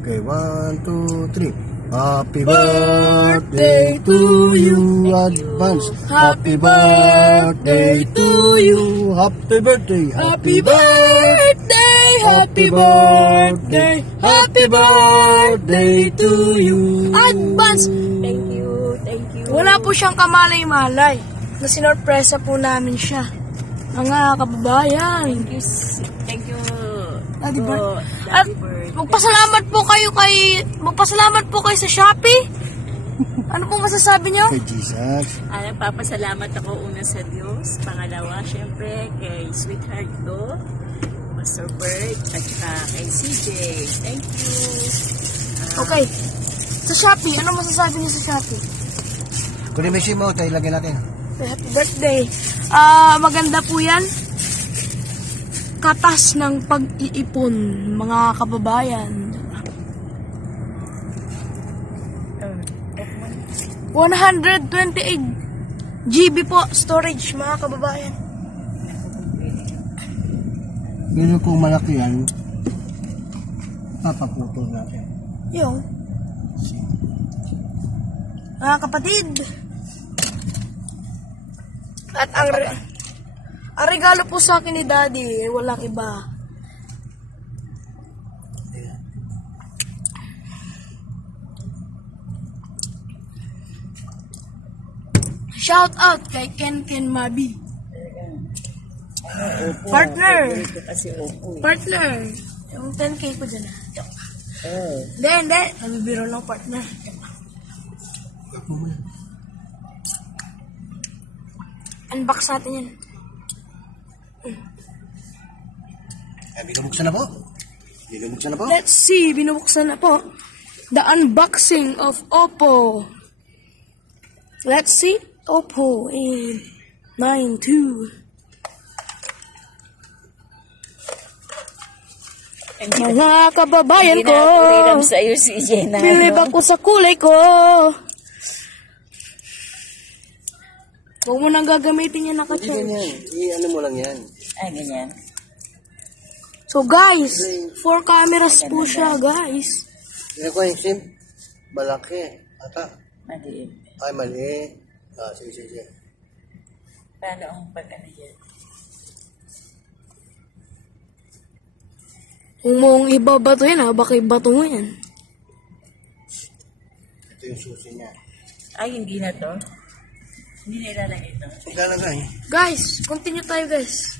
Okay, 1, 2, 3. Happy birthday to you, advance. Happy birthday to you. Happy birthday, happy birthday, happy birthday, happy birthday to you. Advance! Thank you, thank you. Wala po siyang kamalay-malay na sinorpresa po namin siya. Mga kababayan. Thank you. Diba? At magpasalamat po kayo sa Shopee. Ano po masasabi niyo? Kay Jesus. Nagpapasalamat ako una sa Diyos. Pangalawa, syempre, kay sweetheart ko, Master Bert, at kay CJ. Thank you. Okay. Sa Shopee, ano masasabi niyo sa Shopee? Kung may mo, tayo lagyan natin. Happy birthday. Maganda po yan. Katas ng pag-iipon, mga kababayan. 128 GB po storage, mga kababayan. Pero kung malaki yan, papaputol natin. Yung mga kapatid. At ang regalo po sa akin ni Daddy, walang iba. Shout out kay Ken Mabi. Partner. Partner. Yung 10K ko dyan. Hindi. Nabibiro lang partner. Unbox natin yan. Binubuksan na po. Binubuksan na po. Let's see, binubuksan na po. The unboxing of Oppo. Let's see. Oppo A92. Mga kababayan ko. Hindi na sa'yo si Jenna. Bilib ako sa kulay ko. Huwag mo nang gagamitin yan naka-charge. Ganyan. I-ano mo lang yan. Ganyan. So guys, 4 cameras po siya guys. Tingnan ko yung SIM. Malaki. Ata. Maliit. Ay, mali. Sige. Paano ang pag-ano yan? Kung mong ibabato yan baka ibato mo yan. Ito yung susi niya. Hindi na to. Hindi na ilalagay ito. Ilalagay. Guys, continue tayo guys.